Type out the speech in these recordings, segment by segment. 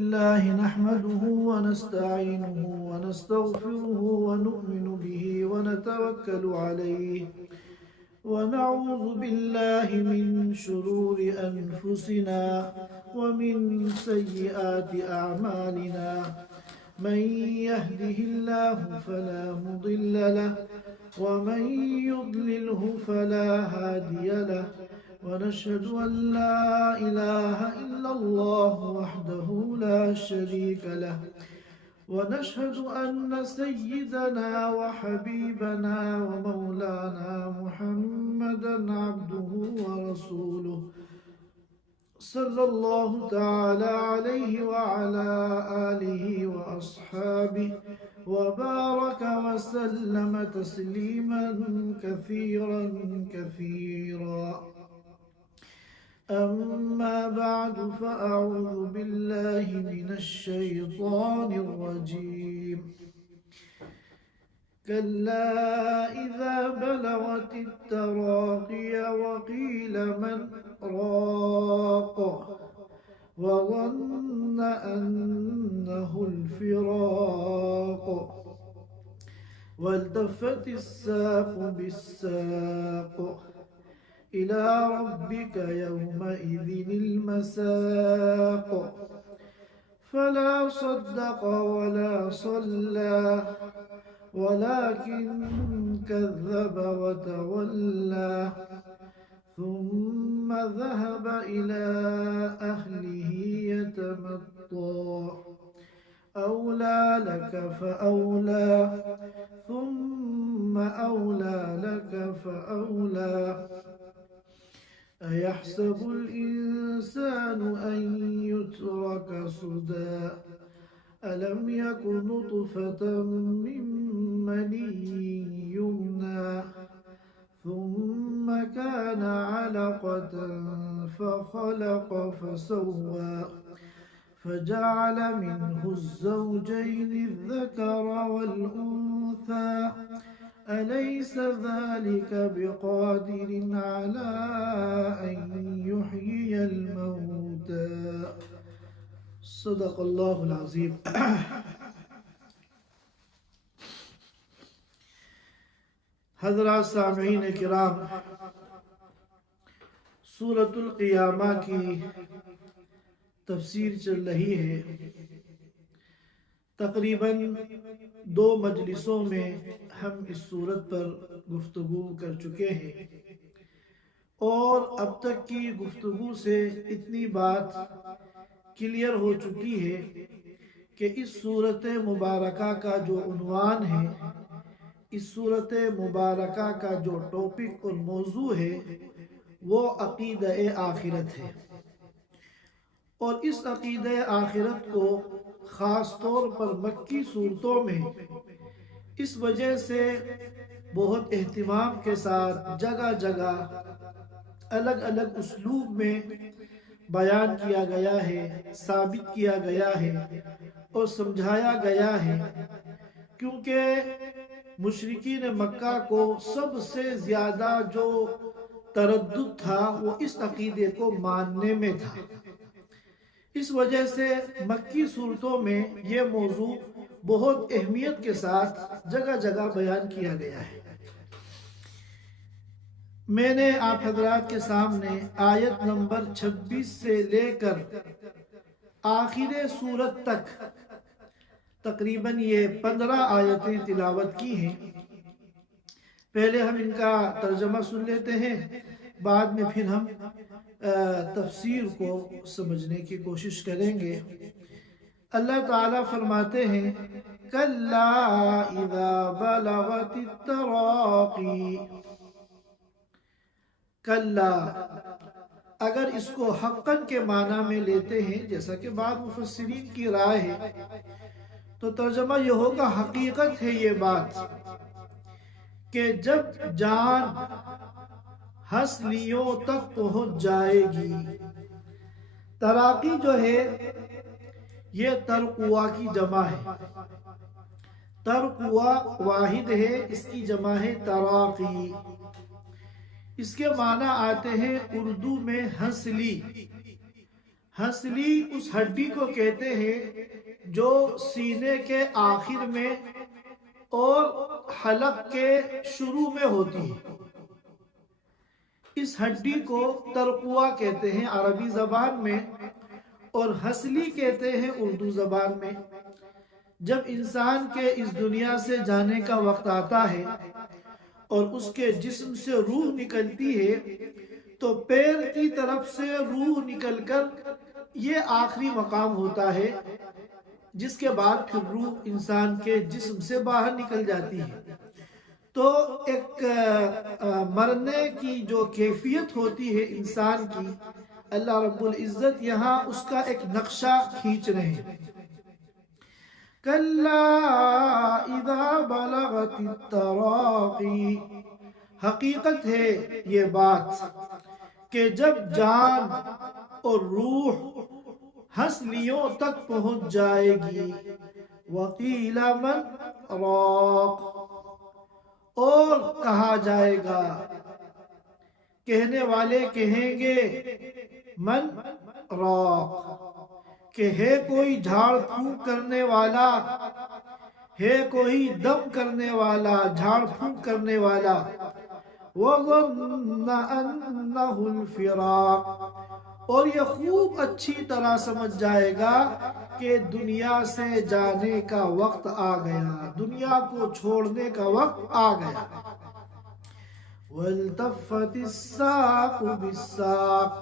الله نحمده ونستعينه ونستغفره ونؤمن به ونتوكل عليه ونعوذ بالله من شرور أنفسنا ومن سيئات أعمالنا من يهده الله فلا مضل له ومن يضلله فلا هادي له ونشهد أن لا إله إلا الله وحده لا شريك له ونشهد أن سيدنا وحبيبنا ومولانا محمدا عبده ورسوله صلى الله تعالى عليه وعلى آله وأصحابه وبارك وسلم تسليما كثيرا كثيرا. أما بعد فأعوذ بالله من الشيطان الرجيم. كلا إذا بلغت التراقي وقيل من راق وظن أنه الفراق والتفت الساق بالساق إلى ربك يومئذ المساق فلا صدق ولا صلى ولكن كذب وتولى ثم ذهب إلى أهله يتمطى أولى لك فأولى ثم أولى لك فأولى أيحسب الإنسان أن يترك سدى ألم يك نطفة من مني يمنى ثم كان علقة فخلق فسوى فجعل منه الزوجين الذكر والأنثى أليس ذلك بقادر على أن يحيي الموتى. صدق الله العظيم. حضرات سامعین کرام، سورۃ القیامہ کی تفسیر چل رہی ہے. تقریباً 2 مجلسوں میں ہم اس سورت پر گفتگو کر چکے ہیں اور اب تک کی گفتگو سے اتنی بات کلیئر ہو چکی ہے کہ اس سورت مبارکہ کا جو عنوان ہے، اس سورت مبارکہ کا جو ٹاپک اور موضوع ہے وہ عقیدہ آخرت ہے. اور اس عقیدہ آخرت کو خاص طور پر مکی صورتوں میں اس وجہ سے بہت اہتمام کے ساتھ جگہ جگہ الگ الگ اسلوب میں بیان کیا گیا ہے، ثابت کیا گیا ہے اور سمجھایا گیا ہے، کیونکہ مشرکین مکہ کو سب سے زیادہ جو تردد تھا وہ اس عقیدے کو ماننے میں تھا. اس وجہ سے مکی صورتوں میں یہ موضوع بہت اہمیت کے ساتھ جگہ جگہ بیان کیا گیا ہے. میں نے آپ حضرات کے سامنے آیت نمبر 26 سے لے کر آخر سورت تک تقریباً یہ 15 آیتیں تلاوت کی ہیں. پہلے ہم ان کا ترجمہ سن لیتے ہیں، بعد میں پھر ہم تفسیر کو سمجھنے کی کوشش کریں گے. اللہ تعالیٰ فرماتے ہیں کلا اذا بلغت التراقی. کلا اگر اس کو حقاً کے معنی میں لیتے ہیں، جیسا کہ بعض مفسرین کی رائے ہے، تو ترجمہ یہ ہوگا حقیقت ہے یہ بات کہ جب جان ہنسلیوں تک پہنچ جائے گی. تراقی جو ہے یہ ترقوا کی جمع ہے. ترقوا واحد ہے، اس کی جمع ہے تراقی. اس کے معنی آتے ہیں اردو میں ہنسلی، ہنسلی اس ہڈی کو کہتے ہیں جو سینے کے آخر میں اور حلق کے شروع میں ہوتی ہے۔ اس ہڈی کو ترقوہ کہتے ہیں عربی زبان میں، اور ہنسلی کہتے ہیں اردو زبان میں۔ جب انسان کے اس دنیا سے جانے کا وقت آتا ہے اور اس کے جسم سے روح نکلتی ہے تو پیر کی طرف سے روح نکل کر یہ آخری مقام ہوتا ہے، جس کے بعد پھر روح انسان کے جسم سے باہر نکل جاتی ہے۔ تو ایک مرنے کی جو کیفیت ہوتی ہے انسان کی، اللہ رب العزت یہاں اس کا ایک نقشہ کھینچ رہے ہیں۔ کَلَّا اِذَا بَلَغَتِ التَّرَاقِي، حقیقت ہے یہ بات کہ جب جان اور روح ہنسلیوں تک پہنچ جائے گی، وَقِيلَ مَنْ رَاقٍ، اور کہا جائے گا، کہنے والے کہیں گے من راق، کہ ہے کوئی جھاڑ پھونک کرنے والا، ہے کوئی دم کرنے والا، جھاڑ پھونک کرنے والا۔ وَظَنَّ أَنَّهُ الْفِرَاقُ، اور یہ خوب اچھی طرح سمجھ جائے گا کہ دنیا سے جانے کا وقت آ گیا، دنیا کو چھوڑنے کا وقت آ گیا۔ وَالْتَفَّتِ السَّاقُ بِالسَّاقِ،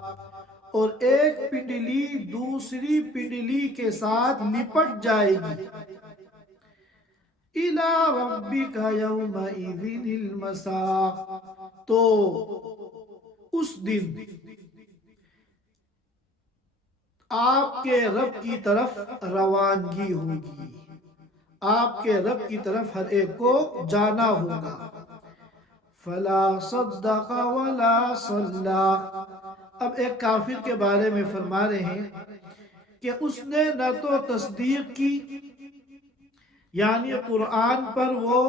اور ایک پنڈلی دوسری پنڈلی کے ساتھ لپٹ جائے گی۔ إِلَىٰ رَبِّكَ يَوْمَئِذٍ الْمَسَاقُ، تو اس دن آپ کے رب کی طرف روانگی ہوگی، آپ کے رب کی طرف ہر ایک کو جانا ہوگا۔ فَلَا صَدَّقَ وَلَا صَلَّى، اب ایک کافر کے بارے میں فرما رہے ہیں کہ اس نے نہ تو تصدیق کی، یعنی قرآن پر وہ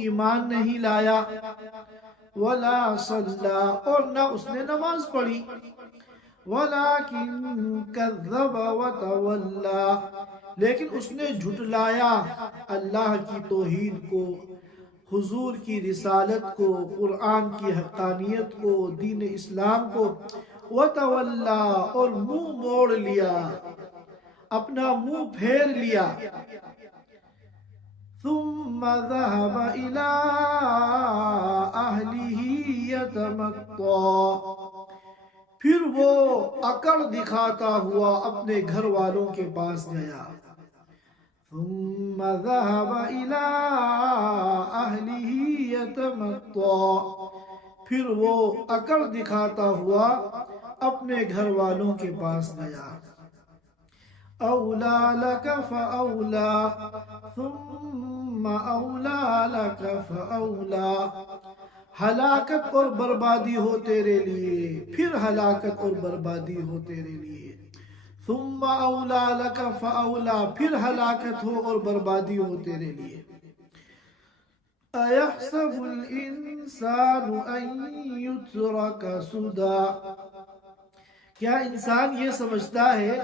ایمان نہیں لایا، وَلَا صَلَّى، اور نہ اس نے نماز پڑھی، وَلَكِنْ كَذَّبَ وَتَوَلَّى، لیکن اس نے جھٹلایا اللہ کی توحید کو، حضور کی رسالت کو، قرآن کی حقانیت کو، دین اسلام کو، وَتَوَلَّى، اور منہ موڑ لیا، اپنا منہ پھیر لیا۔ ثُمَّ ذَهَبَ إِلَىٰ أَهْلِهِ يَتَمَطَّىٰ، پھر وہ اکڑ دکھاتا ہوا اپنے گھر والوں کے پاس گیا۔ ثُمَّ ذَهَبَ إِلَىٰ أَهْلِهِ يَتَمَطَّىٰ، پھر وہ اکڑ دکھاتا ہوا اپنے گھر والوں کے پاس گیا۔ أَوْلَىٰ لَكَ فَأَوْلَىٰ ثُمَّ أَوْلَىٰ لَكَ فَأَوْلَىٰ، ہلاکت اور بربادی ہو تیرے لیے، پھر ہلاکت اور بربادی ہو تیرے لیے۔ ثُمَّ أَوْلَىٰ لَكَ فَأَوْلَىٰ، پھر ہلاکت ہو اور بربادی ہو تیرے لیے۔ أَيَحْسَبُ الْإِنسَانُ أَن يُتْرَكَ سُدًى، کیا انسان یہ سمجھتا ہے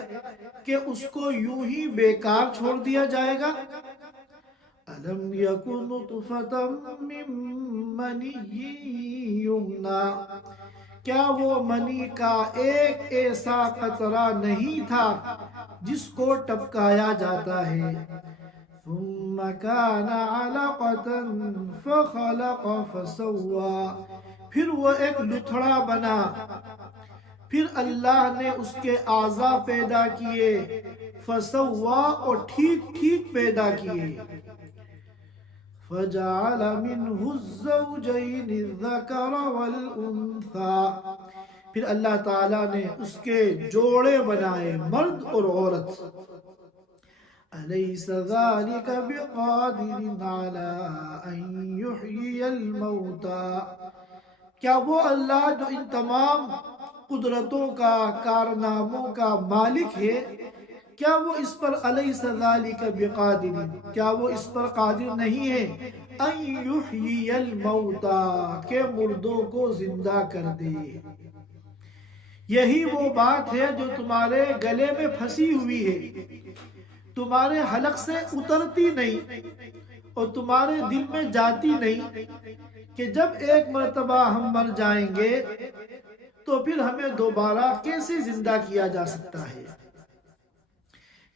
کہ اس کو یوں ہی بیکار چھوڑ دیا جائے گا؟ أَلَمْ يَكُنْ نُطْفَةً مِّن مَّنِيٍّ يُمْنَىٰ، کیا وہ منی کا ایک ایسا قطرہ نہیں تھا جس کو ٹپکایا جاتا ہے؟ ثُمَّ كَانَ عَلَقَةً فَخَلَقَ فَسَوَّىٰ، پھر وہ ایک لتھڑا بنا، پھر اللہ نے اس کے اعضاء پیدا کیے، فَسَوَّىٰ، اور ٹھیک ٹھیک پیدا کیے۔ فَجَعَلَ مِنْهُ الزَّوْجَيْنِ الذَّكَرَ وَالْأُنثَىٰ، پھر اللہ تعالیٰ نے اس کے جوڑے بنائے، مرد اور عورت۔ أَلَيْسَ ذَلِكَ بِقَادِرٍ عَلَىٰ أَن يُحْيِيَ الْمَوْتَىٰ، کیا وہ اللہ جو ان تمام قدرتوں کا، کارناموں کا مالک ہے، کیا وہ اس پر أَلَيْسَ ذَلِكَ بِقَادِرٍ، کیا وہ اس پر قادر نہیں ہے، أَن يُحْيِيَ الْمَوْتَىٰ، کہ مردوں کو زندہ کر دے۔ یہی وہ بات ہے جو تمہارے گلے میں پھنسی ہوئی ہے، تمہارے حلق سے اترتی نہیں اور تمہارے دل میں جاتی نہیں کہ جب ایک مرتبہ ہم مر جائیں گے تو پھر ہمیں دوبارہ کیسے زندہ کیا جا سکتا ہے۔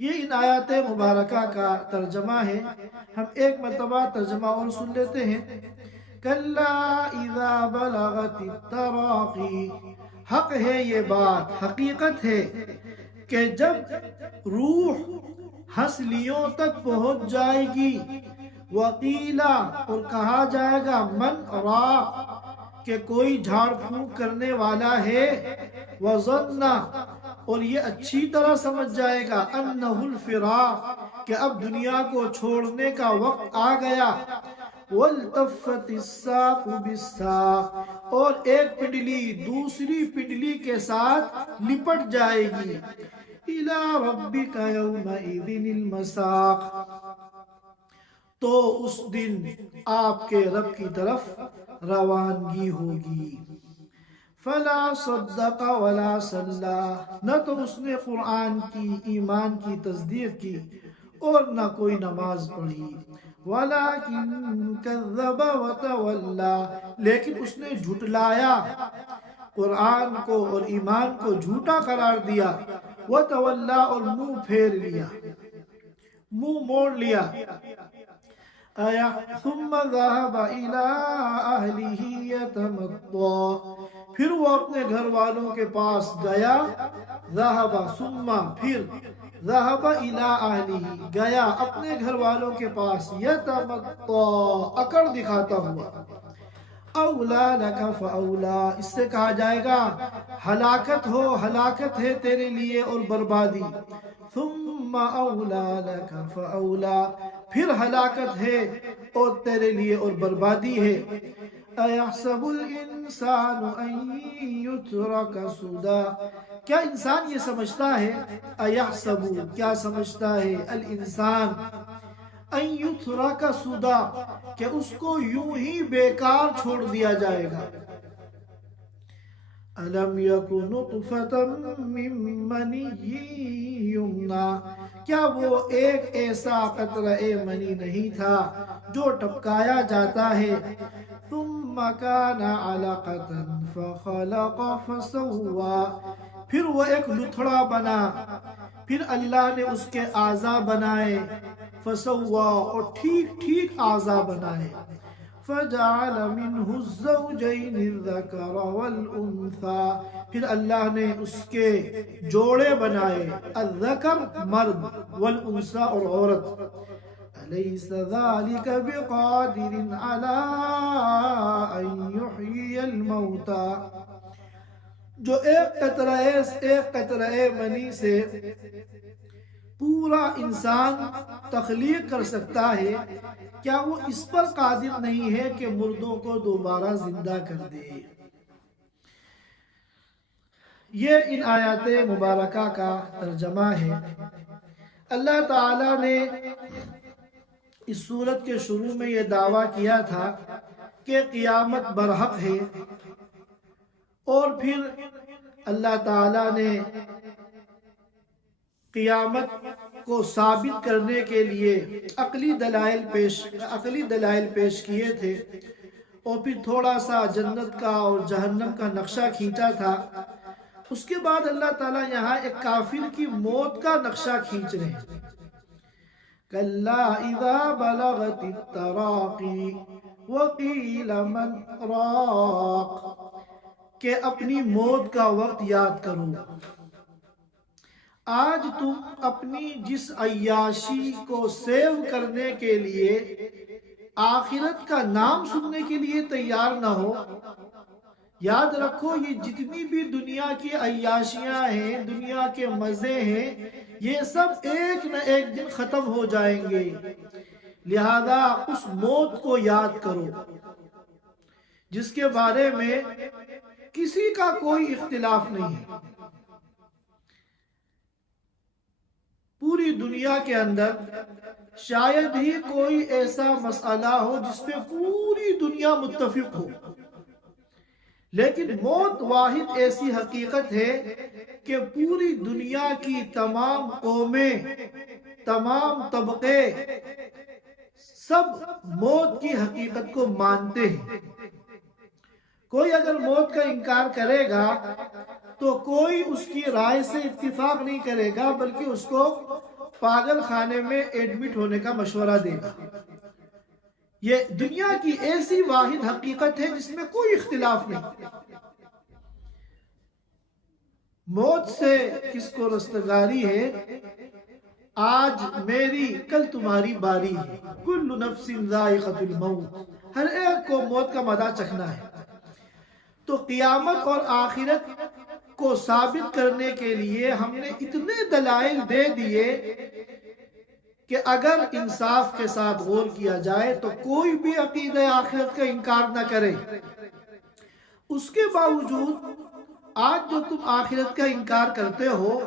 یہ ان آیات مبارکہ کا ترجمہ ہے۔ ہم ایک مرتبہ ترجمہ اور سن لیتے ہیں۔ کلا اذا بلغت التراقی، حق ہے یہ بات، حقیقت ہے کہ جب روح ہنسلیوں تک پہنچ جائے گی، وقیلا اور کہا جائے گا من راق کہ کوئی جھاڑ پھونک کرنے والا ہے، وظن اور یہ اچھی طرح سمجھ جائے گا انہ الفراق کہ اب دنیا کو چھوڑنے کا وقت آ گیا، والتفت الساق بالساق اور ایک پنڈلی دوسری پنڈلی کے ساتھ لپٹ جائے گی، الی ربک یومئذ المساق تو اس دن آپ کے رب کی طرف روانگی ہوگی۔ فلا صدق ولا صلی، نہ تو اس نے قرآن کی ایمان کی تصدیق کی اور نہ کوئی نماز پڑھی، ولیکن کذب وتولی لیکن اس نے جھٹلایا، قرآن کو اور ایمان کو جھوٹا قرار دیا، وتولی اور منہ پھیر لیا، منہ موڑ لیا۔ ثم ذهب الى اهله يتمطى پھر وہ اپنے گھر والوں کے پاس گیا، ذهب ثم پھر ذهب الى اهله گیا اپنے گھر والوں کے پاس، يتمطى اکڑ دکھاتا ہوا، اولا لک فاولا اس سے کہا جائے گا ہلاکت ہو، ہلاکت ہے تیرے لیے اور بربادی، ثم اولا لک فاولا پھر ہلاکت ہے اور تیرے لیے اور بربادی ہے۔ ایحسب الانسان ان یترک سدی کیا انسان یہ سمجھتا ہے، ایحسب کیا سمجھتا ہے، الانسان ان یترک سدی کہ اس کو یوں ہی بیکار چھوڑ دیا جائے گا، الم یکن نطفة من منی یمنی کیا وہ ایک ایسا قطرہ منی نہیں تھا جو ٹپکایا جاتا ہے، ثم کان علقة فخلق فسوی پھر وہ ایک لتھڑا بنا، پھر اللہ نے اس کے اعضاء بنائے، فسوی اور ٹھیک ٹھیک اعضاء بنائے، فجعل منه الزوجین الذکر والانثى پھر اللہ نے اس کے جوڑے بنائے، الذکر مرد، والانثى اور عورت، الیس ذلک بقادر علی ان یحیی الموتى جو ایک قطرہ منی سے پورا انسان تخلیق کر سکتا ہے، کیا وہ اس پر قادر نہیں ہے کہ مردوں کو دوبارہ زندہ کر دے۔ یہ ان آیات مبارکہ کا ترجمہ ہے۔ اللہ تعالیٰ نے اس سورت کے شروع میں یہ دعویٰ کیا تھا کہ قیامت برحق ہے، اور پھر اللہ تعالیٰ نے قیامت کو ثابت کرنے کے لیے عقلی دلائل پیش کیے تھے، اور پھر تھوڑا سا جنت کا اور جہنم کا نقشہ کھینچا تھا۔ اس کے بعد اللہ تعالیٰ یہاں ایک کافر کی موت کا نقشہ کھینچ رہے ہیں۔ کلا اذا بلغت التراقی وقیل من راق کہ اپنی موت کا وقت یاد کرو، آج تم اپنی جس عیاشی کو سیو کرنے کے لیے آخرت کا نام سننے کے لیے تیار نہ ہو، یاد رکھو یہ جتنی بھی دنیا کی عیاشیاں ہیں، دنیا کے مزے ہیں، یہ سب ایک نہ ایک دن ختم ہو جائیں گے، لہذا اس موت کو یاد کرو جس کے بارے میں کسی کا کوئی اختلاف نہیں ہے۔ پوری دنیا کے اندر شاید ہی کوئی ایسا مسئلہ ہو جس پہ پوری دنیا متفق ہو، لیکن موت واحد ایسی حقیقت ہے کہ پوری دنیا کی تمام قومیں، تمام طبقے سب موت کی حقیقت کو مانتے ہیں۔ کوئی اگر موت کا انکار کرے گا تو کوئی اس کی رائے سے اتفاق نہیں کرے گا، بلکہ اس کو پاگل خانے میں ایڈمٹ ہونے کا مشورہ دے گا۔ یہ دنیا کی ایسی واحد حقیقت ہے جس میں کوئی اختلاف نہیں۔ موت سے کس کو رستگاری ہے؟ آج میری کل تمہاری باری ہے، کل نفس ذائقۃ الموت، ہر ایک کو موت کا مزہ چکھنا ہے۔ تو قیامت اور آخرت کو ثابت کرنے کے لیے ہم نے اتنے دلائل دے دیے کہ اگر انصاف کے ساتھ غور کیا جائے تو کوئی بھی عقیدہ آخرت کا انکار نہ کرے۔ اس کے باوجود آج جو تم آخرت کا انکار کرتے ہو،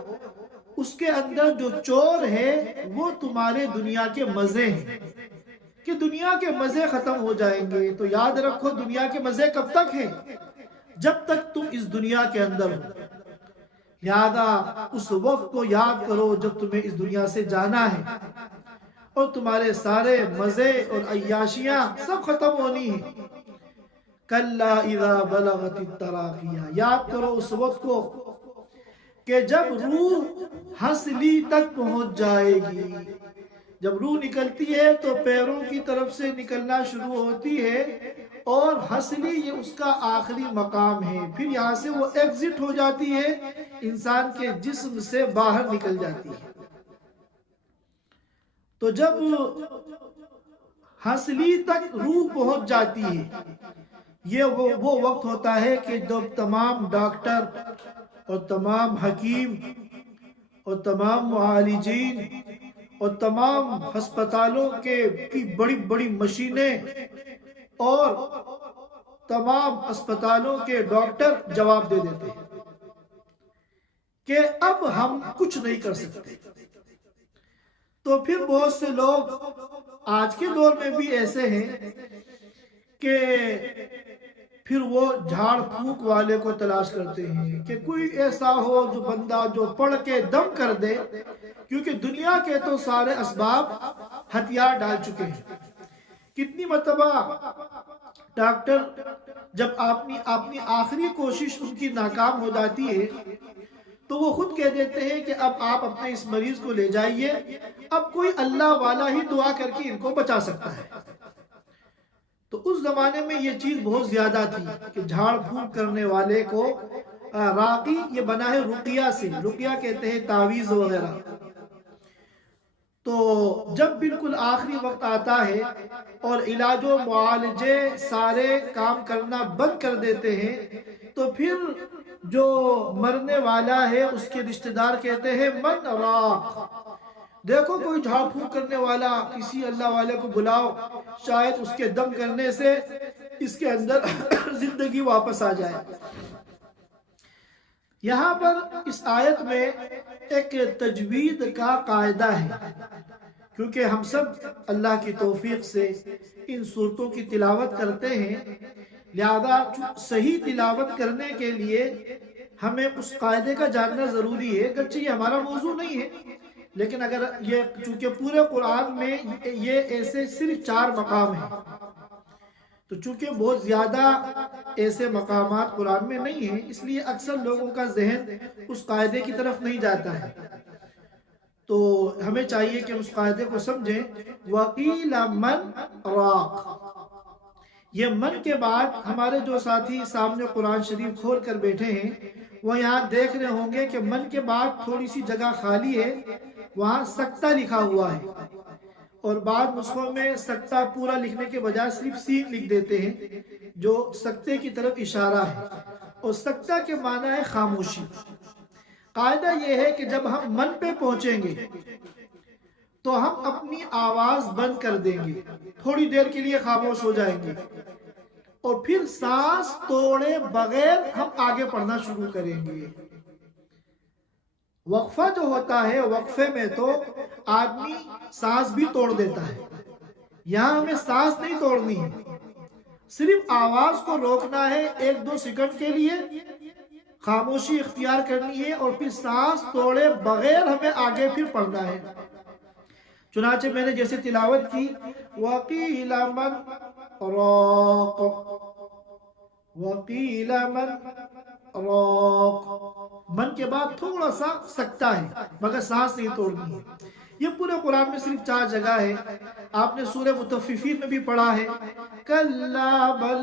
اس کے اندر جو چور ہے وہ تمہارے دنیا کے مزے ہیں کہ دنیا کے مزے ختم ہو جائیں گے۔ تو یاد رکھو، دنیا کے مزے کب تک ہیں؟ جب تک تم اس دنیا کے اندر ہو۔ لہذا اس وقت کو یاد کرو جب تمہیں اس دنیا سے جانا ہے اور تمہارے سارے مزے اور عیاشیاں سب ختم ہونی ہیں۔ کلا اذا بلغت التراقیہ، یاد کرو اس وقت کو کہ جب روح ہنسلی تک پہنچ جائے گی۔ جب روح نکلتی ہے تو پیروں کی طرف سے نکلنا شروع ہوتی ہے، اور ہنسلی یہ اس کا آخری مقام ہے۔ پھر یہاں سے وہ ایگزٹ ہو جاتی ہے، انسان کے جسم سے باہر نکل جاتی ہے۔ تو جب ہنسلی تک روح پہنچ جاتی ہے، یہ وہ وقت ہوتا ہے کہ جب تمام ڈاکٹر اور تمام حکیم اور تمام معالجین اور تمام ہسپتالوں کی بڑی بڑی مشینیں اور تمام اسپتالوں کے ڈاکٹر جواب دے دیتے ہیں کہ اب ہم کچھ نہیں کر سکتے۔ تو پھر بہت سے لوگ آج کے دور میں بھی ایسے ہیں کہ پھر وہ جھاڑ پھونک والے کو تلاش کرتے ہیں کہ کوئی ایسا ہو جو بندہ جو پڑھ کے دم کر دے، کیونکہ دنیا کے تو سارے اسباب ہتھیار ڈال چکے ہیں۔ کتنی مرتبہ ڈاکٹر جب اپنی آخری کوشش ان کی ناکام ہو جاتی ہے تو وہ خود کہہ دیتے ہیں کہ اب آپ اپنے اس مریض کو لے جائیے، اب کوئی اللہ والا ہی دعا کر کے ان کو بچا سکتا ہے۔ تو اس زمانے میں یہ چیز بہت زیادہ تھی کہ جھاڑ پھونک کرنے والے کو راقی، یہ بنا ہے رقیہ سے، رقیہ کہتے ہیں تعویذ وغیرہ۔ تو جب بالکل آخری وقت آتا ہے اور علاج و معالجے سارے کام کرنا بند کر دیتے ہیں، تو پھر جو مرنے والا ہے اس کے رشتہ دار کہتے ہیں من راق، دیکھو کوئی جھاڑ پھونک کرنے والا، کسی اللہ والے کو بلاؤ، شاید اس کے دم کرنے سے اس کے اندر زندگی واپس آ جائے۔ یہاں پر اس آیت میں ایک تجوید کا قاعدہ ہے، کیونکہ ہم سب اللہ کی توفیق سے ان صورتوں کی تلاوت کرتے ہیں، لہذا صحیح تلاوت کرنے کے لیے ہمیں اس قاعدے کا جاننا ضروری ہے۔ اگرچہ یہ ہمارا موضوع نہیں ہے، لیکن اگر یہ چونکہ پورے قرآن میں یہ ایسے صرف 4 مقام ہیں، تو چونکہ بہت زیادہ ایسے مقامات قرآن میں نہیں ہیں، اس لیے اکثر لوگوں کا ذہن اس قاعدے کی طرف نہیں جاتا ہے۔ تو ہمیں چاہیے کہ اس قاعدے کو سمجھیں۔ وَقِيلَ مَنْ رَاقٍ، یہ من کے بعد ہمارے جو ساتھی سامنے قرآن شریف کھول کر بیٹھے ہیں وہ یہاں دیکھ رہے ہوں گے کہ من کے بعد تھوڑی سی جگہ خالی ہے، وہاں سکتہ لکھا ہوا ہے، اور بعض نسخوں میں سکتہ پورا لکھنے کے بجائے صرف سین لکھ دیتے ہیں جو سکتے کی طرف اشارہ ہے، اور سکتہ کے معنی ہے خاموشی۔ قاعدہ یہ ہے کہ جب ہم من پہ پہنچیں گے تو ہم اپنی آواز بند کر دیں گے، تھوڑی دیر کے لیے خاموش ہو جائیں گے، اور پھر سانس توڑے بغیر ہم آگے پڑھنا شروع کریں گے۔ وقفہ جو ہوتا ہے، وقفے میں تو آدمی سانس بھی توڑ دیتا ہے، یہاں ہمیں سانس نہیں توڑنی ہے، صرف آواز کو روکنا ہے 1-2 سیکنڈ کے لیے، خاموشی اختیار کرنی ہے اور پھر سانس توڑے بغیر ہمیں آگے پھر پڑھنا ہے۔ چنانچہ میں نے جیسے تلاوت کی وَقِيلَ مَنْ رَاقٍ، وَقِيلَ مَنْ رَاقٍ، من کے بعد تھوڑا سا سکتا ہے مگر سانس نہیں توڑنی ہے۔ یہ پورے قرآن میں صرف 4 جگہ ہے۔ آپ نے سورہ مطففین میں بھی پڑھا ہے کَلَّا بَلْ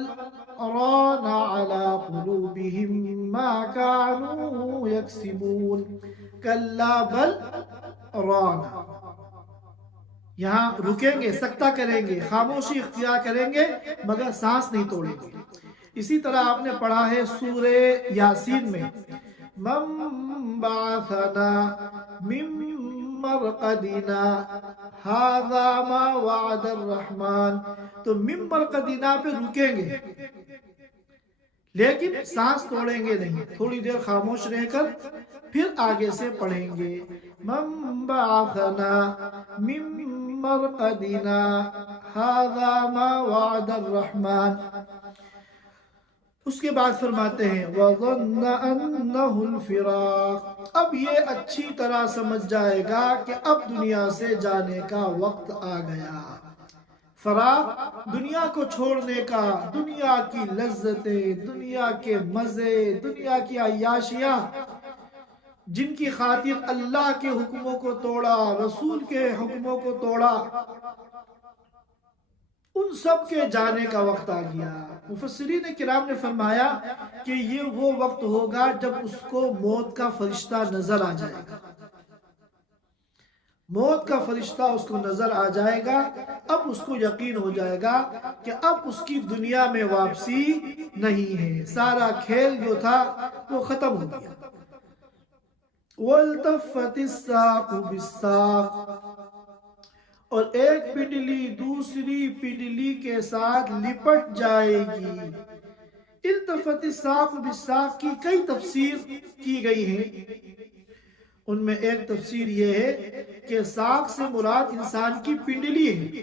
رَانَ عَلَىٰ قُلُوبِهِمْ مَا كَانُوا يَكْسِبُونَ، کَلَّا بَلْ رَانَ، یہاں رکیں گے، سکتہ کریں گے، خاموشی اختیار کریں گے مگر سانس نہیں توڑیں گے۔ اسی طرح آپ نے پڑھا ہے سورہ یاسین میں مَن بَعَثَنَا مِن مَرْقَدِنَا هَذَا مَا وَعَدَ الرَّحْمَنُ، تو من مرقدنا پہ رکیں گے لیکن سانس توڑیں گے نہیں، تھوڑی دیر خاموش رہ کر پھر آگے سے پڑھیں گے مَن بَعَثَنَا مِن مَرْقَدِنَا هَذَا مَا وَعَدَ الرَّحْمَنُ۔ اس کے بعد فرماتے ہیں وَظَنَّ أَنَّهُ الْفِرَاقُ، اب یہ اچھی طرح سمجھ جائے گا کہ اب دنیا سے جانے کا وقت آ گیا۔ فراق دنیا کو چھوڑنے کا، دنیا کی لذتیں، دنیا کے مزے، دنیا کی عیاشیاں جن کی خاطر اللہ کے حکموں کو توڑا، رسول کے حکموں کو توڑا، ان سب کے جانے کا وقت آ گیا۔ مفسرین کرام نے فرمایا کہ یہ وہ وقت ہوگا جب اس کو موت کا فرشتہ نظر آ جائے گا، موت کا فرشتہ اس کو نظر آ جائے گا، اب اس کو یقین ہو جائے گا کہ اب اس کی دنیا میں واپسی نہیں ہے، سارا کھیل جو تھا وہ ختم ہو گیا۔ وَالْتَفَّتِ السَّاقُ بِالسَّاقِ، اور ایک پنڈلی دوسری پنڈلی کے ساتھ لپٹ جائے گی۔ التفت الساق بالساق کی کئی تفسیر کی گئی ہیں، ان میں ایک تفسیر یہ ہے کہ ساق سے مراد انسان کی پنڈلی ہے،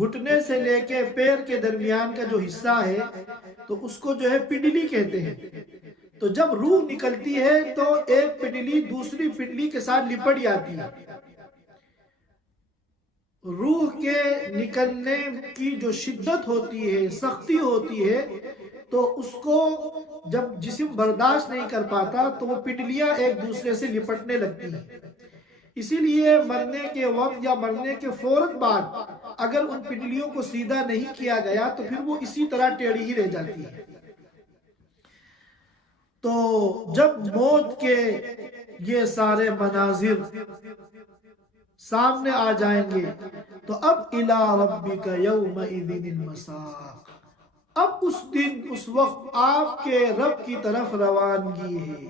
گھٹنے سے لے کے پیر کے درمیان کا جو حصہ ہے تو اس کو جو ہے پنڈلی کہتے ہیں۔ تو جب روح نکلتی ہے تو ایک پنڈلی دوسری پنڈلی کے ساتھ لپٹ جاتی ہے۔ روح کے نکلنے کی جو شدت ہوتی ہے، سختی ہوتی ہے، تو اس کو جب جسم برداشت نہیں کر پاتا تو وہ پنڈلیاں ایک دوسرے سے لپٹنے لگتی ہیں۔ اسی لیے مرنے کے وقت یا مرنے کے فوراً بعد اگر ان پنڈلیوں کو سیدھا نہیں کیا گیا تو پھر وہ اسی طرح ٹیڑھی ہی رہ جاتی ہے۔ تو جب موت کے یہ سارے مناظر سامنے آ جائیں گے تو اب اِلَىٰ رَبِّكَ يَوْمَئِذٍ الْمَسَاقُ، اب اس دن اس وقت آپ کے رب کی طرف روانگی ہے۔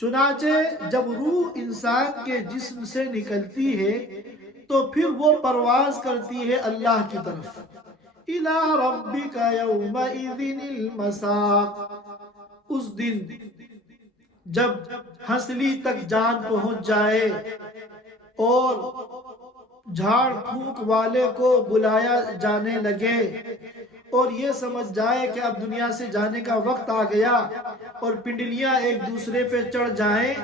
چنانچہ جب روح انسان کے جسم سے نکلتی ہے تو پھر وہ پرواز کرتی ہے اللہ کی طرف۔ اِلَىٰ رَبِّكَ يَوْمَئِذٍ الْمَسَاقُ، اس دن جب ہنسلی تک جان پہنچ جائے اور جھاڑ پھونک والے کو بلایا جانے لگے اور یہ سمجھ جائے کہ اب دنیا سے جانے کا وقت آ گیا اور پنڈلیاں ایک دوسرے پہ چڑھ جائیں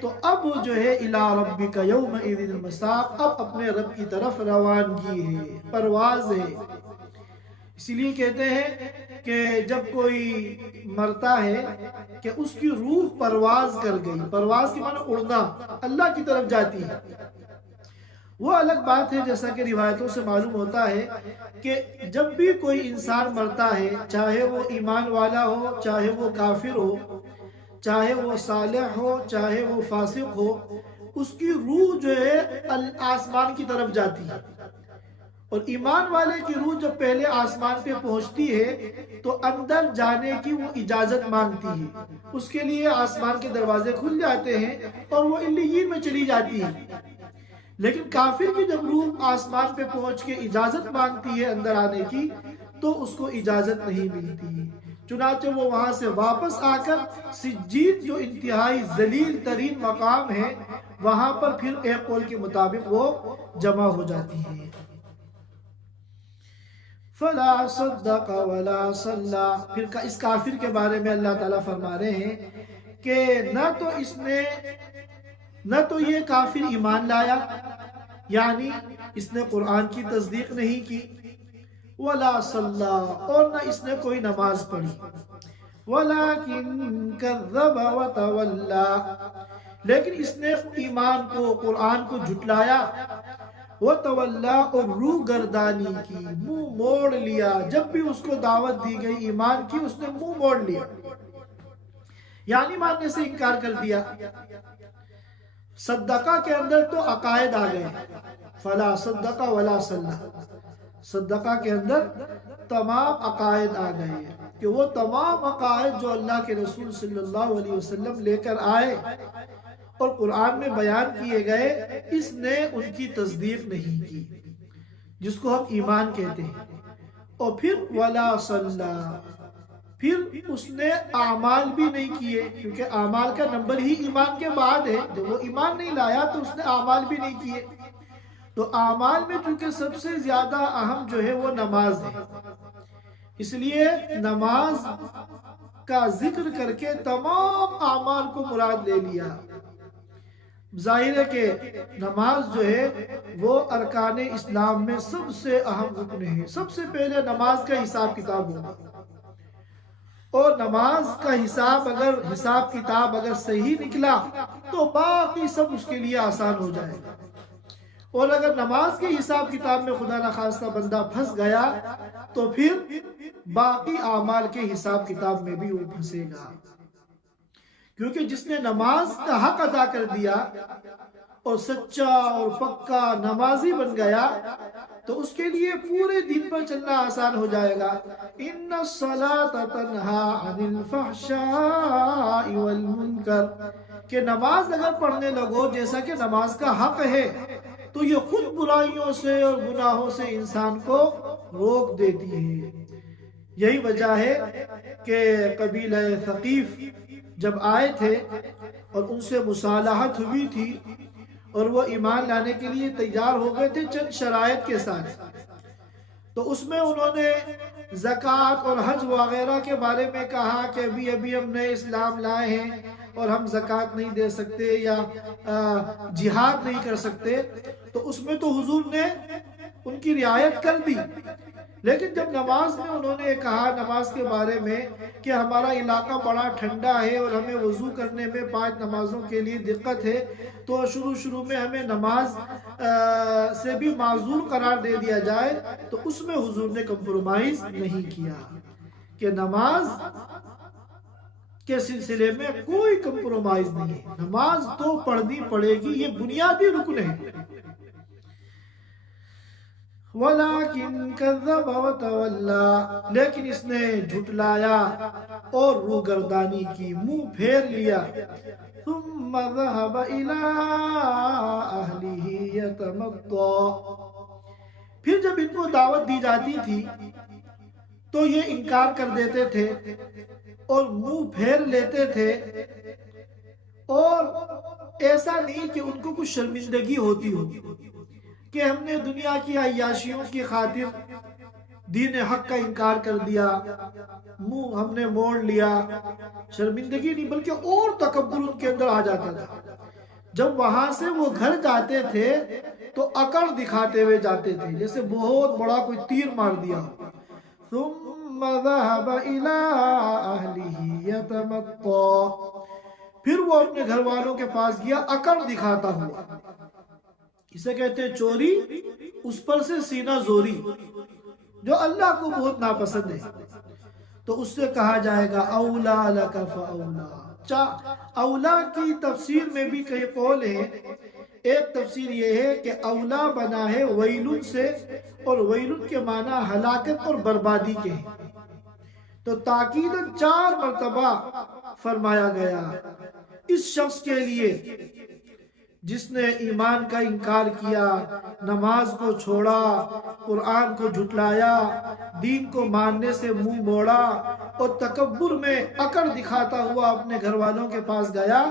تو اب جو ہے اِلَىٰ رَبِّكَ يَوْمَئِذٍ الْمَسَاقُ، اب اپنے رب کی طرف روانگی ہے، پرواز ہے۔ اسی لیے کہتے ہیں کہ جب کوئی مرتا ہے کہ اس کی روح پرواز کر گئی، پرواز کی معنی اڑنا، اللہ کی طرف جاتی ہے۔ وہ الگ بات ہے، جیسا کہ روایتوں سے معلوم ہوتا ہے کہ جب بھی کوئی انسان مرتا ہے، چاہے وہ ایمان والا ہو، چاہے وہ کافر ہو، چاہے وہ صالح ہو، چاہے وہ فاسق ہو، اس کی روح جو ہے آسمان کی طرف جاتی ہے۔ اور ایمان والے کی روح جب پہلے آسمان پہ پہنچتی ہے تو اندر جانے کی وہ اجازت مانگتی ہے، اس کے لیے آسمان کے دروازے کھل جاتے ہیں اور وہ علیین میں چلی جاتی ہے۔ لیکن کافر کی جب روح آسمان پہ پہنچ کے اجازت مانگتی ہے اندر آنے کی تو اس کو اجازت نہیں ملتی، چنانچہ وہ وہاں سے واپس آ کر سجین جو انتہائی ذلیل ترین مقام ہے وہاں پر پھر ایک قول کے مطابق وہ جمع ہو جاتی ہے۔ فلا صدق ولا صلی. پھر اس کافر کے بارے میں اللہ تعالیٰ فرما رہے ہیں کہ نہ تو یہ کافر ایمان لایا، یعنی اس نے قرآن کی تصدیق نہیں کی، ولا صلی، اور نہ اس نے کوئی نماز پڑھی، ولیکن کذب وتولی، لیکن اس نے ایمان کو، قرآن کو جھٹلایا، وتولی، اور روح گردانی کی، منہ موڑ لیا. جب بھی اس کو دعوت دی گئی ایمان کی، اس نے منہ موڑ لیا، یعنی ماننے سے انکار کر دیا. صدقہ کے اندر تو عقائد آ گئے، فلا صدق ولا صلی. صدقہ کے اندر تمام عقائد آ گئے کہ وہ تمام عقائد جو اللہ کے رسول صلی اللہ علیہ وسلم لے کر آئے اور قرآن میں بیان کیے گئے، اس نے ان کی تصدیق نہیں کی، جس کو ہم ایمان کہتے ہیں. اور پھر ولا صلی، پھر اس نے اعمال بھی نہیں کیے، کیونکہ اعمال کا نمبر ہی ایمان کے بعد ہے. جب وہ ایمان نہیں لایا تو اس نے اعمال بھی نہیں کیے. تو اعمال میں چونکہ سب سے زیادہ اہم جو ہے وہ نماز ہے، اس لیے نماز کا ذکر کر کے تمام اعمال کو مراد لے لیا. ظاہر ہے کہ نماز جو ہے وہ ارکان اسلام میں سب سے اہم رکن ہے. سب سے پہلے نماز کا حساب کتاب ہوگا، اور نماز کا حساب کتاب اگر صحیح نکلا تو باقی سب اس کے لیے آسان ہو جائے گا. اور اگر نماز کے حساب کتاب میں خدا نخواستہ بندہ پھنس گیا تو پھر باقی اعمال کے حساب کتاب میں بھی وہ پھنسے گا. کیونکہ جس نے نماز کا حق ادا کر دیا اور سچا اور پکا نمازی بن گیا تو اس کے لیے پورے دن پر چلنا آسان ہو جائے گا. ان الصلاۃ تنہا عن الفحشاء والمنکر، کہ نماز اگر پڑھنے لگو جیسا کہ نماز کا حق ہے تو یہ خود برائیوں سے اور گناہوں سے انسان کو روک دیتی ہے. یہی وجہ ہے کہ قبیلہ ثقیف جب آئے تھے اور ان سے مصالحت ہوئی تھی اور وہ ایمان لانے کے لیے تیار ہو گئے تھے چند شرائط کے ساتھ، تو اس میں انہوں نے زکوٰۃ اور حج وغیرہ کے بارے میں کہا کہ ابھی ہم نئے اسلام لائے ہیں اور ہم زکوٰۃ نہیں دے سکتے یا جہاد نہیں کر سکتے. تو اس میں تو حضور نے ان کی رعایت کر دی، لیکن جب نماز میں انہوں نے کہا نماز کے بارے میں کہ ہمارا علاقہ بڑا ٹھنڈا ہے اور ہمیں وضو کرنے میں 5 نمازوں کے لیے دقت ہے، تو شروع میں ہمیں نماز سے بھی معذور قرار دے دیا جائے، تو اس میں حضور نے کمپرومائز نہیں کیا کہ نماز کے سلسلے میں کوئی کمپرومائز نہیں ہے. نماز تو پڑھنی پڑے گی، یہ بنیادی رکن ہے. وَلَكِنْ كَذَّبَ وَتَوَلَّى، لیکن اس نے جھٹلایا اور روگردانی کی، منہ پھیر لیا. ثُمَّ ذَهَبَ إِلَىٰ أَهْلِهِ يَتَمَطَّىٰ، پھر جب ان کو دعوت دی جاتی تھی تو یہ انکار کر دیتے تھے اور منہ پھیر لیتے تھے، اور ایسا نہیں کہ ان کو کچھ شرمندگی ہوتی ہو کہ ہم نے دنیا کی عیاشیوں کی خاطر دین حق کا انکار کر دیا، منہ ہم نے موڑ لیا. شرمندگی نہیں بلکہ اور تکبر ان کے اندر آ جاتا تھا. جب وہاں سے وہ گھر جاتے تھے تو اکڑ دکھاتے ہوئے جاتے تھے، جیسے بہت بڑا کوئی تیر مار دیا. ثم ذهب الى اهله يتمطى، پھر وہ اپنے گھر والوں کے پاس گیا اکڑ دکھاتا ہوا. اسے کہتے ہیں چوری، اس پر سے سینہ زوری، جو اللہ کو بہت ناپسند ہے. تو اس سے کہا جائے گا اولا لک فاولا. اولا کی تفسیر میں بھی کئی قول ہیں. ایک تفسیر یہ ہے کہ اولا بنا ہے ویلن سے، اور ویلن کے معنی ہلاکت اور بربادی کے ہیں. تو تاکیداً 4 مرتبہ فرمایا گیا اس شخص کے لیے جس نے ایمان کا انکار کیا، نماز کو چھوڑا، قرآن کو جھٹلایا، دین کو ماننے سے منہ موڑا اور تکبر میں اکڑ دکھاتا ہوا اپنے گھر والوں کے پاس گیا.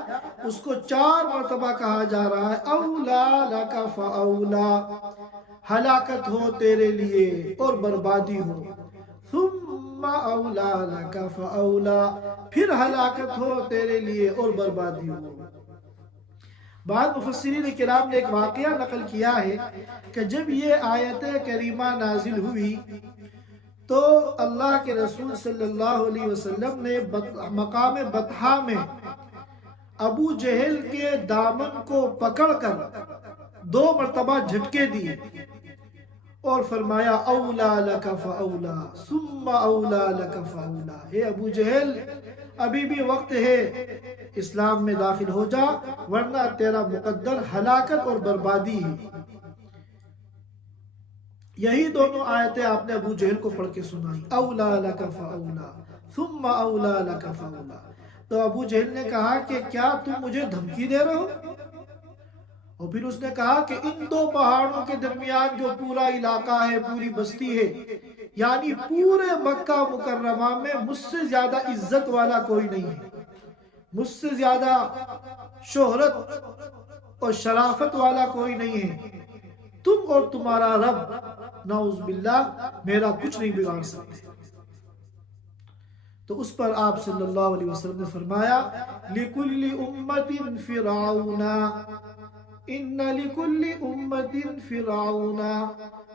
اس کو 4 مرتبہ کہا جا رہا ہے اولا لک فاولا. ہلاکت ہو تیرے لیے اور بربادی ہو، ثم اولا لک فاولا، پھر ہلاکت ہو تیرے لیے اور بربادی ہو۔ بعض مفسرین کرام نے ایک واقعہ نقل کیا ہے کہ جب یہ آیت کریمہ نازل ہوئی تو اللہ کے رسول صلی اللہ علیہ وسلم نے مقام بطحا میں ابو جہل کے دامن کو پکڑ کر 2 مرتبہ جھٹکے دیے اور فرمایا اولا لک فاولا ثم اولا لک فاولا، اے ابو جہل ابھی بھی وقت ہے، اسلام میں داخل ہو جا ورنہ تیرا مقدر ہلاکت اور بربادی ہے۔ یہی دونوں آیتیں آپ نے ابو جہل کو پڑھ کے سنائی، اولا لک فاولا ثم اولا لک فاولا۔ تو ابو جہل نے کہا کہ کیا تم مجھے دھمکی دے رہے ہو؟ اور پھر اس نے کہا کہ ان 2 پہاڑوں کے درمیان جو پورا علاقہ ہے، پوری بستی ہے، یعنی پورے مکہ مکرمہ میں مجھ سے زیادہ عزت والا کوئی نہیں ہے، مجھ سے زیادہ شہرت اور شرافت والا کوئی نہیں ہے، تم اور تمہارا رب نعوذ باللہ میرا کچھ نہیں بگاڑ سکتے۔ تو اس پر آپ صلی اللہ علیہ وسلم نے فرمایا لِكُلِّ أُمَّةٍ فِرْعَوْنَ إِنَّ لِكُلِّ أُمَّةٍ فِرْعَوْنَ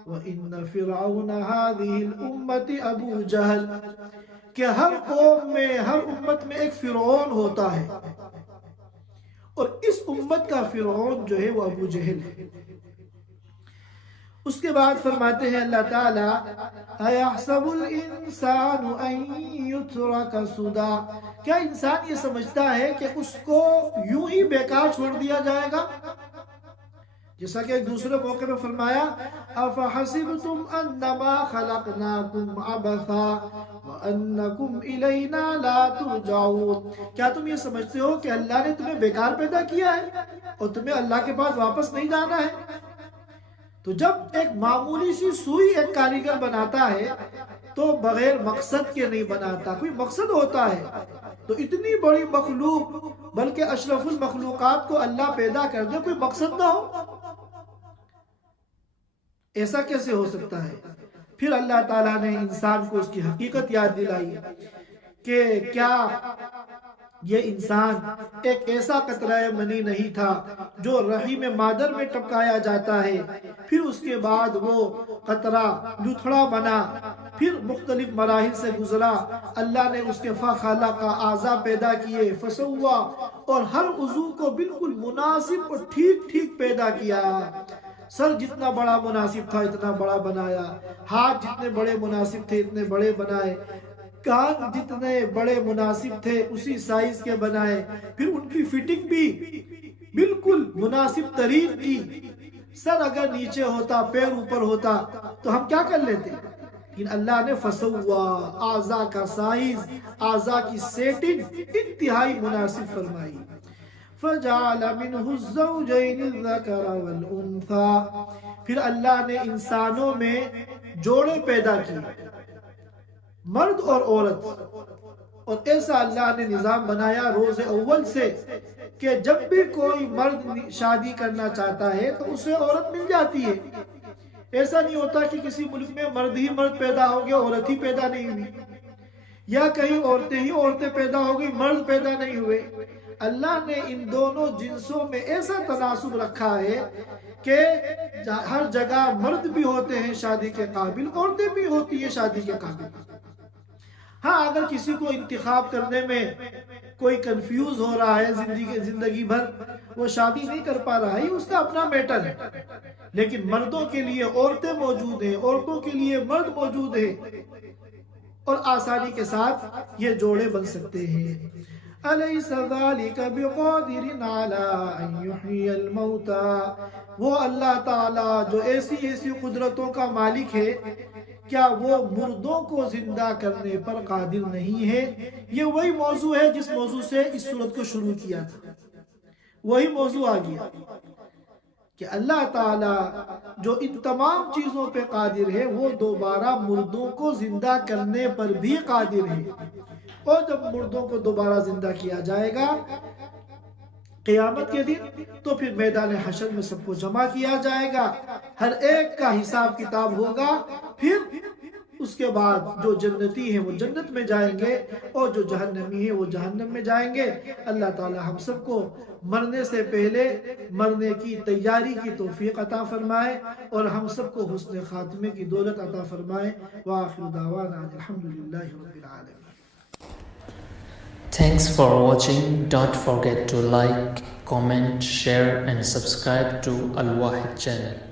وَإِنَّ فِرْعَوْنَ هَذِهِ الْأُمَّةِ أَبُو جَہل، کہ ہر قوم میں، ہر امت میں ایک فرعون ہوتا ہے اور اس امت کا فرعون جو ہے وہ ابو جہل ہے۔ اس کے بعد فرماتے ہیں اللہ تعالیٰ اَيَحْسَبُ الْإِنسَانُ أَن يُتْرَكَ سُدًى، کیا انسان یہ سمجھتا ہے کہ اس کو یوں ہی بیکار چھوڑ دیا جائے گا؟ جیسا کہ ایک دوسرے موقع میں فرمایا أَفَحَسِبْتُمْ أَنَّمَا خَلَقْنَاكُمْ عَبَثًا وَأَنَّكُمْ إِلَيْنَا لَا تُرْجَعُونَ، کیا تم یہ سمجھتے ہو کہ اللہ نے تمہیں بیکار پیدا کیا ہے اور تمہیں اللہ کے پاس واپس نہیں جانا ہے؟ تو جب ایک معمولی سی سوئی ایک کاریگر بناتا ہے تو بغیر مقصد کے نہیں بناتا، کوئی مقصد ہوتا ہے۔ تو اتنی بڑی مخلوق، بلکہ اشرف المخلوقات کو اللہ پیدا کر دے، کوئی مقصد نہ ہو، ایسا کیسے ہو سکتا ہے؟ پھر اللہ تعالیٰ نے انسان کو اس کی حقیقت یاد دلائی کہ کیا یہ انسان ایک ایسا قطرہ منی نہیں تھا جو رحم مادر میں ٹپکایا جاتا ہے، پھر اس کے بعد وہ قطرہ لتھڑا بنا، پھر مختلف مراحل سے گزرا، اللہ نے اس کے خالق کا اعضاء پیدا کیے، فسوا، اور ہر عضو کو بالکل مناسب اور ٹھیک ٹھیک پیدا کیا۔ سر جتنا بڑا مناسب تھا اتنا بڑا بنایا، ہاتھ جتنے بڑے مناسب تھے اتنے بڑے بنائے، کان جتنے بڑے مناسب تھے اسی سائز کے بنائے، پھر ان کی فٹنگ بھی بالکل مناسب ترین کی۔ سر اگر نیچے ہوتا، پیر اوپر ہوتا تو ہم کیا کر لیتے؟ لیکن اللہ نے فسوا، اعضاء کا سائز، اعضاء کی سیٹنگ انتہائی مناسب فرمائی۔ فَجَعَلَ مِنْهُ الزَّوْجَيْنِ الذَّكَرَ وَالْأُنثَى، پھر اللہ نے انسانوں میں جوڑے پیدا کیے، مرد اور عورت، اور ایسا اللہ نے نظام بنایا روز اول سے کہ جب بھی کوئی مرد شادی کرنا چاہتا ہے تو اسے عورت مل جاتی ہے۔ ایسا نہیں ہوتا کہ کسی ملک میں مرد ہی مرد پیدا ہو گیا، عورت ہی پیدا نہیں ہوئی، یا کہیں عورتیں ہی عورتیں پیدا ہو گئی، مرد پیدا نہیں ہوئے۔ اللہ نے ان دونوں جنسوں میں ایسا تناسب رکھا ہے کہ ہر جگہ مرد بھی ہوتے ہیں شادی کے قابل، عورتیں بھی ہوتی ہیں شادی کے قابل۔ ہاں اگر کسی کو انتخاب کرنے میں کوئی کنفیوز ہو رہا ہے زندگی بھر، وہ شادی نہیں کر پا رہا ہے، اس کا اپنا میٹر ہے، لیکن مردوں کے لیے عورتیں موجود ہیں، عورتوں کے لیے مرد موجود ہیں، اور آسانی کے ساتھ یہ جوڑے بن سکتے ہیں۔ أَلَيْسَ ذَلِكَ بِقَادِرٍ عَلَىٰ أَن يُحْيِيَ الْمَوْتَىٰ، وہ اللہ تعالیٰ جو ایسی قدرتوں کا مالک ہے، کیا وہ مردوں کو زندہ کرنے پر قادر نہیں ہے؟ یہ وہی موضوع ہے جس موضوع سے اس سورت کو شروع کیا تھا، وہی موضوع آ گیا کہ اللہ تعالیٰ جو ان تمام چیزوں پہ قادر ہے وہ دوبارہ مردوں کو زندہ کرنے پر بھی قادر ہے، اور جب مردوں کو دوبارہ زندہ کیا جائے گا قیامت کے دن تو پھر میدان حشر میں سب کو جمع کیا جائے گا، ہر ایک کا حساب کتاب ہوگا، پھر اس کے بعد جو جنتی ہیں وہ جنت میں جائیں گے اور جو جہنمی ہیں وہ جہنم میں جائیں گے۔ اللہ تعالی ہم سب کو مرنے سے پہلے مرنے کی تیاری کی توفیق عطا فرمائے اور ہم سب کو حسن خاتمے کی دولت عطا فرمائے۔ وآخر دعوانا الحمدللہ رب العالمین۔ Thanks for watching. Don't forget to like, comment, share and subscribe to Al Wahid channel.